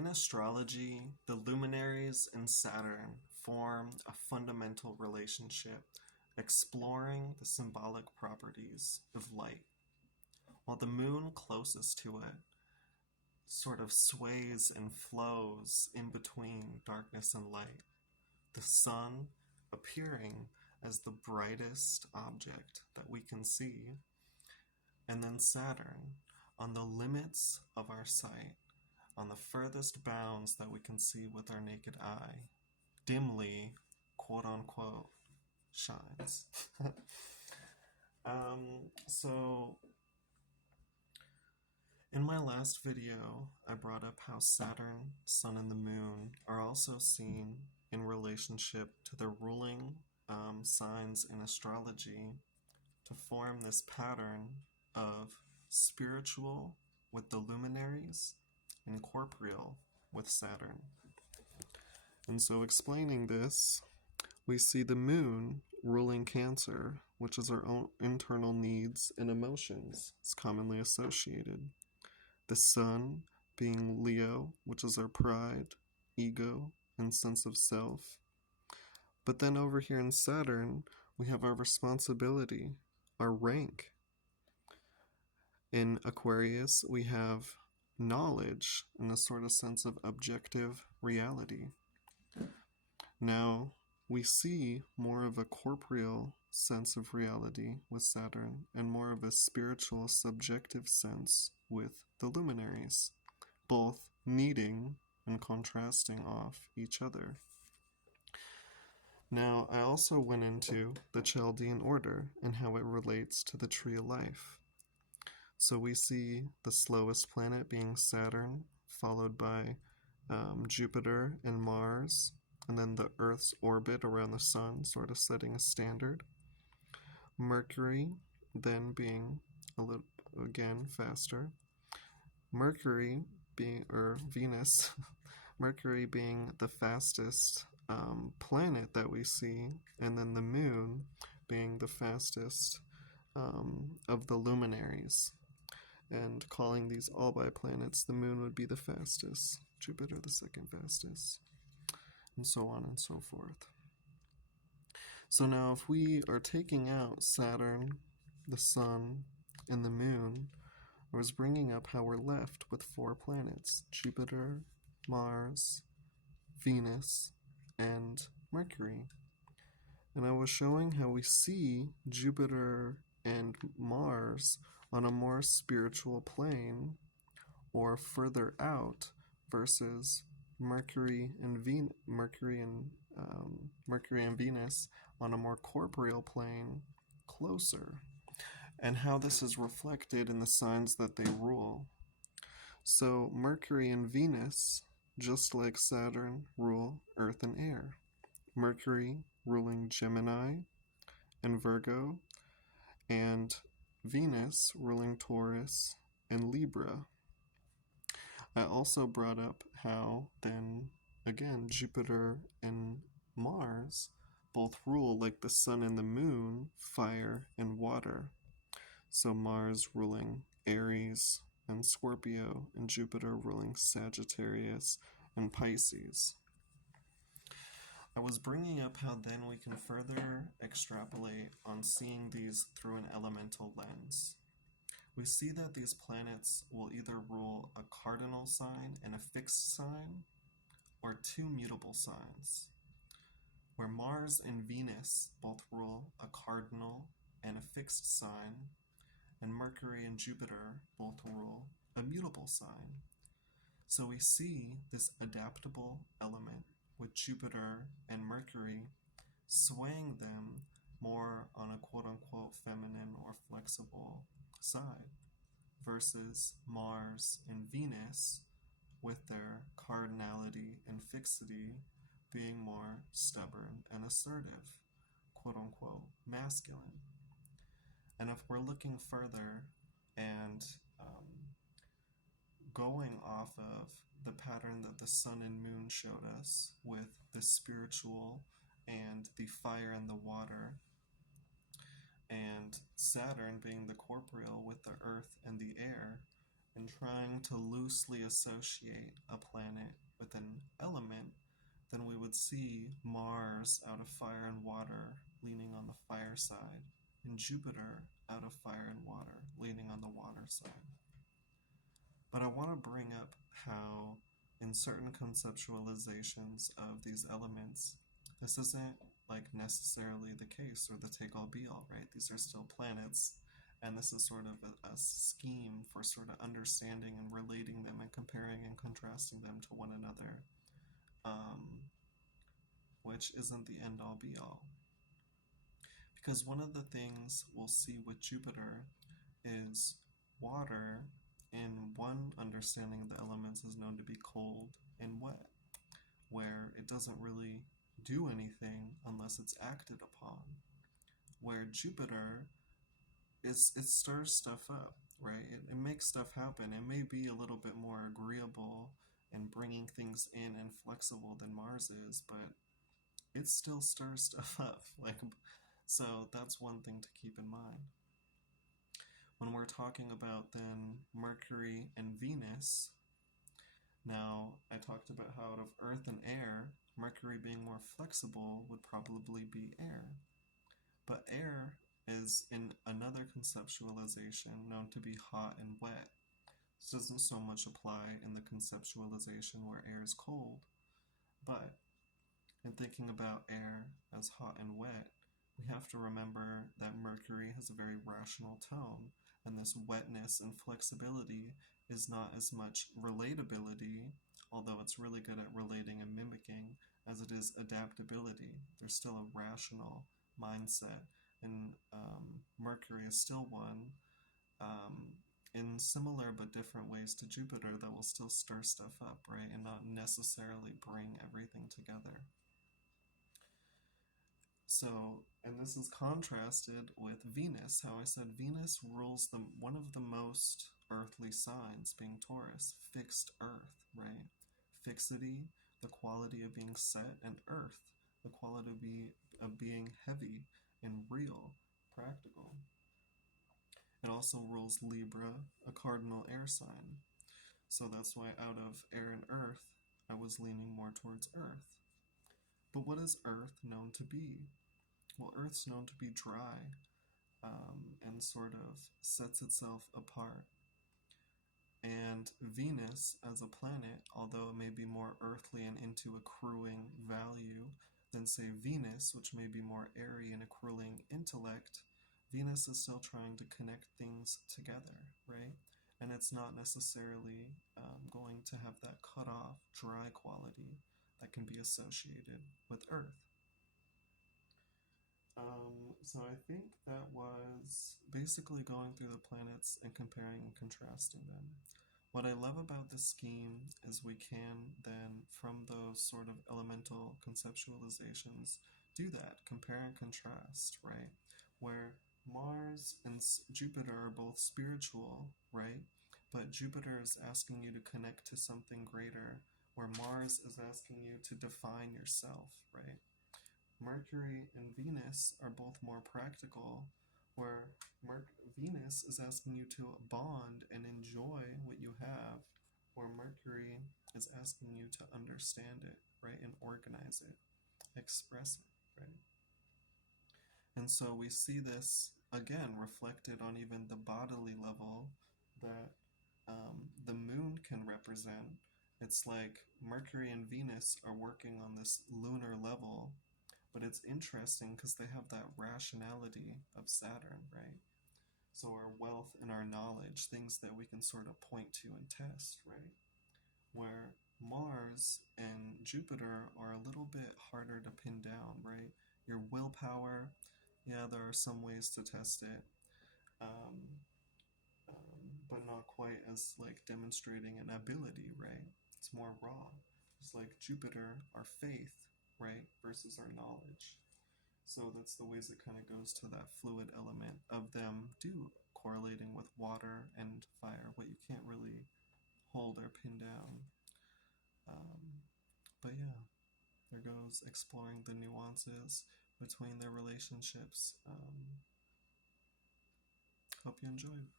In astrology, the luminaries and Saturn form a fundamental relationship, exploring the symbolic properties of light, while the moon closest to it sort of sways and flows in between darkness and light, the sun appearing as the brightest object that we can see, and then Saturn on the limits of our sight, on the furthest bounds that we can see with our naked eye, dimly, quote unquote, shines. So, in my last video, I brought up how Saturn, Sun, and the Moon are also seen in relationship to the ruling signs in astrology to form this pattern of spiritual with the luminaries and corporeal with Saturn. And so, explaining this, we see the moon ruling Cancer, which is our own internal needs and emotions. It's commonly associated. The sun being Leo, which is our pride, ego, and sense of self. But then over here in Saturn, we have our responsibility, our rank. In Aquarius, we have knowledge in a sort of sense of objective reality. Now, we see more of a corporeal sense of reality with Saturn and more of a spiritual subjective sense with the luminaries, both needing and contrasting off each other. Now, I also went into the Chaldean order and how it relates to the tree of life. So we see the slowest planet being Saturn, followed by Jupiter and Mars, and then the Earth's orbit around the sun, sort of setting a standard. Mercury then being a little, again, faster. Mercury being, or Venus, Mercury being the fastest planet that we see, and then the moon being the fastest of the luminaries. And calling these all biplanets, the moon would be the fastest, Jupiter the second fastest, and so on and so forth. So now if we are taking out Saturn, the sun, and the moon, I was bringing up how we're left with 4 planets: Jupiter, Mars, Venus, and Mercury. And I was showing how we see Jupiter and Mars on a more spiritual plane or further out versus Mercury and Venus on a more corporeal plane closer, and how this is reflected in the signs that they rule. So Mercury and Venus, just like Saturn, rule earth and air. Mercury ruling Gemini and Virgo, and Venus ruling Taurus and Libra. I also brought up how then, again, Jupiter and Mars both rule, like the sun and the moon, fire and water. So Mars ruling Aries and Scorpio, and Jupiter ruling Sagittarius and Pisces. I was bringing up how then we can further extrapolate on seeing these through an elemental lens. We see that these planets will either rule a cardinal sign and a fixed sign, or 2 mutable signs, where Mars and Venus both rule a cardinal and a fixed sign, and Mercury and Jupiter both rule a mutable sign. So we see this adaptable element with Jupiter and Mercury swaying them more on a quote-unquote feminine or flexible side, versus Mars and Venus with their cardinality and fixity being more stubborn and assertive, quote-unquote masculine. And if we're looking further and going off of the pattern that the sun and moon showed us with the spiritual and the fire and the water, and Saturn being the corporeal with the earth and the air, and trying to loosely associate a planet with an element, then we would see Mars out of fire and water leaning on the fire side, and Jupiter out of fire and water leaning on the water side. But I want to bring up how, in certain conceptualizations of these elements, this isn't like necessarily the case or the take all be all, right? These are still planets, and this is sort of a scheme for sort of understanding and relating them and comparing and contrasting them to one another, which isn't the end all be all. Because one of the things we'll see with Jupiter is water, in one understanding of the elements, is known to be cold and wet, where it doesn't really do anything unless it's acted upon. Where Jupiter it stirs stuff up, right? It makes stuff happen. It may be a little bit more agreeable and bringing things in and flexible than Mars is, but it still stirs stuff up. So that's one thing to keep in mind. When we're talking about then Mercury and Venus, now I talked about how out of Earth and air, Mercury being more flexible would probably be air. But air is in another conceptualization known to be hot and wet. This doesn't so much apply in the conceptualization where air is cold, but in thinking about air as hot and wet, we have to remember that Mercury has a very rational tone, and this wetness and flexibility is not as much relatability, although it's really good at relating and mimicking, as it is adaptability. There's still a rational mindset, and Mercury is still one in similar but different ways to Jupiter that will still stir stuff up, right, and not necessarily bring everything together. So, and this is contrasted with Venus. How I said Venus rules one of the most earthly signs, being Taurus, fixed earth, right? Fixity, the quality of being set, and earth, the quality of being heavy and real, practical. It also rules Libra, a cardinal air sign. So that's why out of air and earth, I was leaning more towards earth. But what is earth known to be? Well, Earth's known to be dry and sort of sets itself apart. And Venus as a planet, although it may be more earthly and into accruing value than, say, Venus, which may be more airy and accruing intellect, Venus is still trying to connect things together, right? And it's not necessarily going to have that cut off, dry quality that can be associated with Earth. So I think that was basically going through the planets and comparing and contrasting them. What I love about this scheme is we can then, from those sort of elemental conceptualizations, do that, compare and contrast, right? Where Mars and Jupiter are both spiritual, right? But Jupiter is asking you to connect to something greater, where Mars is asking you to define yourself, right? Mercury and Venus are both more practical, where Venus is asking you to bond and enjoy what you have, where Mercury is asking you to understand it, right, and organize it, express it, right? And so we see this again reflected on even the bodily level that the moon can represent. It's like Mercury and Venus are working on this lunar level, but it's interesting because they have that rationality of Saturn, right? So our wealth and our knowledge, things that we can sort of point to and test, right? Where Mars and Jupiter are a little bit harder to pin down, right? Your willpower, yeah, there are some ways to test it, um, but not quite as like demonstrating an ability, right? It's more raw. It's like Jupiter, our faith, right, versus our knowledge. So that's the ways it kind of goes to that fluid element of them do correlating with water and fire, what you can't really hold or pin down. But yeah, there goes exploring the nuances between their relationships. Hope you enjoyed.